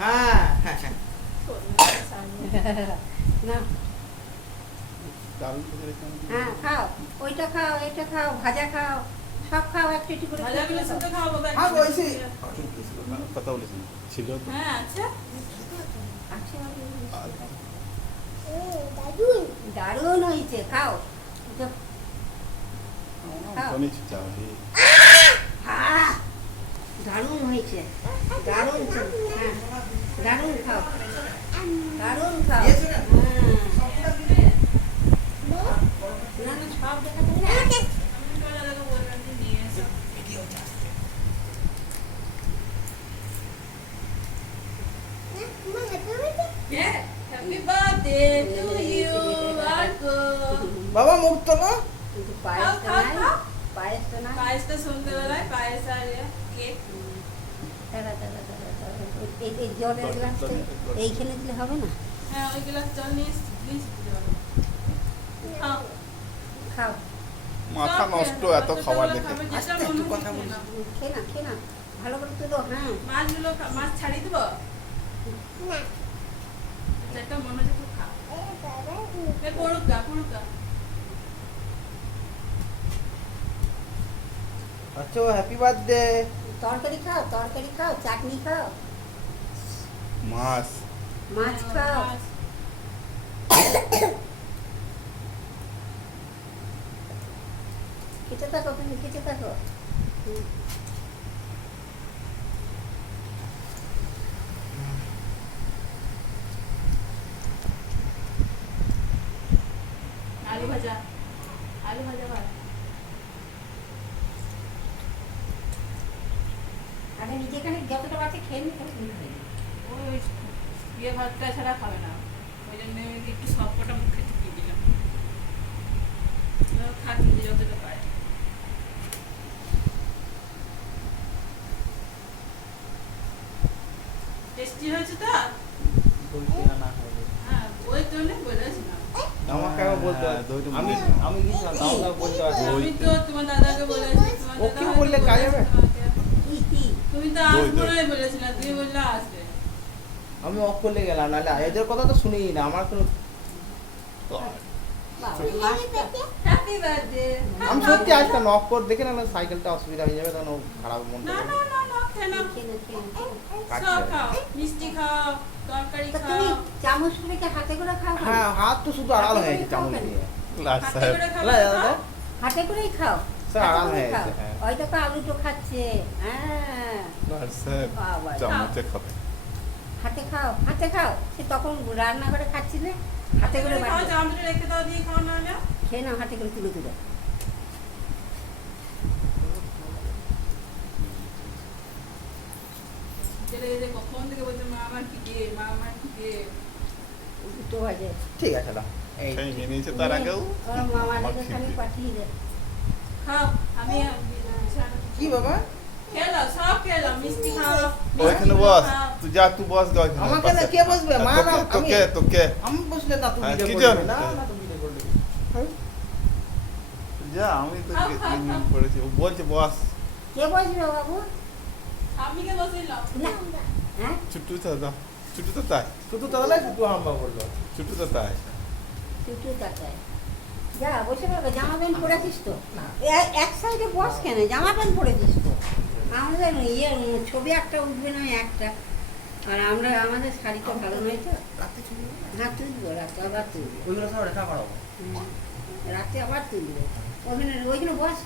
হ্যাঁ হ্যাঁ হ্যাঁ না দারুণ খেতে দেখলাম। হ্যাঁ খাও, ওইটা খাও, এটা খাও, ভাজা খাও, সব খাও একটু একটু করে। ভাজাগুলো শুধু খাওয়াবো ব্যাস। হ্যাঁ বলছি কথা বলেছি ছিল তো। হ্যাঁ আচ্ছা আচ্ছা, দাদু দারুণ হয়েছে, খাও। তো খাও। অনেক চাও আহ! দারুণ হয়েছে, দারুণ তো, হ্যাঁ দারুণ খাও, দারুণ খাও। দিয়েছো না? হ্যাঁ। না না সব দেখা যাবে না। দাদাকে বললাম যে নিয়ে এসো। হ্যাঁ হ্যাপি বার্থডে টু ইউ আরকো। বাবা মুখ তোলো। কিন্তু পায়েস তো খাও, নাই, খাও। পায়েস তো নাই। পায়েসটা সন্ধ্যেবেলায় পায়েস আর কেক। দাঁড়া, দাঁড়া, দাঁড়া, দাঁড়া। এই জলের গ্লাসটা এইখানে দিলে হবে না? হ্যাঁ ওই গ্লাস জল নিয়ে প্লিজ দিতে পারো। খাও খাও, মাথা নষ্ট এত খাবার দেখে। আস্তে একটু কথা বলি। খেয়ে না, খেয়ে না, ভালো করে তুলো। হ্যাঁ মাছগুলো মাছ ছাড়িয়ে দেবো না যেটা মনে হচ্ছে খুব খা এ পড়ুক গা আচ্ছা হ্যাপি বার্থডে। তরকারি খাও, তরকারি খাও, চাটনি খাও, মাছ মাছ খাও। মাছ। খেতে থাকো, তুমি খেতে থাকো। আলু ভাজা ভাত। আগে নিজেখানে যতটা বাচ্চা খেয়ে নি তখন তুমি খাবে। ওই ইয়ে ভাতটা ছাড়া খাবে না ওই জন্য একটু সব কটা মুখে ঢুকিয়ে দিলাম খাক নিজে যতটা পারে। টেস্টি হয়েছে তো? বলছি না না হবে। হ্যাঁ ওই জন্য বলেছিলাম। আমাকে আবার বলতে হয়। দই তো আমি বলেছি। আমি গিয়েছিলাম তাও বলতে হয়। আমি তো তোমার দাদাকে বলেছি তোমার ওকে দাদা হয়তো বললে কাজ হবে? তোমাকে। কি তুমি তো দই, আসবো দই। না বলেছিলে তুমি বললে আসবে। আমি অফ করলে গেলাম নাহলে এদের কথা তো শুনিই না আমার কোনো। বাবা, মাছটা হ্যাপি বার্থডে। আমি সত্যি আসতাম অফ করে দেখে না সাইকেলটা অসুবিধা হয়ে যাবে তখন ও খারাপ মন না করবে। না না না খেয়ে নাও। খেয়ে না, খেয়ে না, খেয়ে না। সব খাও মিষ্টি খাও তরকারি তা খাও তুমি চামচ করে কি হাতে করে খাও? হ্যাঁ হাত তো শুধু আড়াল হয়ে গেছে চামচ দিয়ে। লাট হাতে সাহেব করে খাবে না, তো দাদা। খাও। হাতে করেই খাও। স্যার, হাতে আরাম করেই হয়ে খাও। গেছে, হ্যাঁ। ওই দেখো আলুটো খাচ্ছে। হ্যাঁ লাট সাহেব বাবা, চামচে খাবে। হাতে খাও, হাতে খাও। সে তখন রান্না করে খাচ্ছিলে, হাতে করে খাও বাড়ি চামচে রেখে দাও দিয়ে খাও না হলে। খেয়ে নাও, হাতে করে তুলে তুলে। ছেলে যে কখন থেকে বলছে মা আমার খিদে মা আমার খিদে। দুটো বাজে। ঠিক আছে দাও এই খেয়ে নিয়ে নিয়েছে তার আগেও ওর মামাটাকে আমার খালি খিদে। পাঠিয়ে দে। খাও আমি কি বাবা খেলো সব খেলো মিষ্টি খাও ওইখানে মিষ্টি বস খাও। তুই যা তুই বস গা ওইখানে আমাকে না পাশে। কে বসবে? মা না আমি? তোকে আমি বসলে না তুমি হ্যাঁ, ভিডিও কি করবে জানো? না না তুমি ভিডিও করবে। যা আমি তো খাও, খাও, দিন খাও। পড়েছি ও বলছে বস কে বসবে বাবু? আমি কে বসিলাম না হ্যাঁ ছুটু তো দাও ছুটু তো তাই শুধু তাহলে শুধু হাম্বা করলো। ছুটু তো তাই চুটু তাকায়। যা বসে পড়বে, জামা প্যান্ট পরেছিস তো? এক সাইডে বস কেন, জামা প্যান্ট পরেছিস তো? আমাদের ইয়ে ছবি একটা উঠবে না একটা, আর আমরা আমাদের শাড়িটা ভালো নয় তো। রাতে চলে যাবে। হ্যাঁ তুলবো, রাতে আবার তুলবো। ওইগুলো সব রেখা করাবো। রাতে আবার তুলবো। ওখানে ওইখানে বস।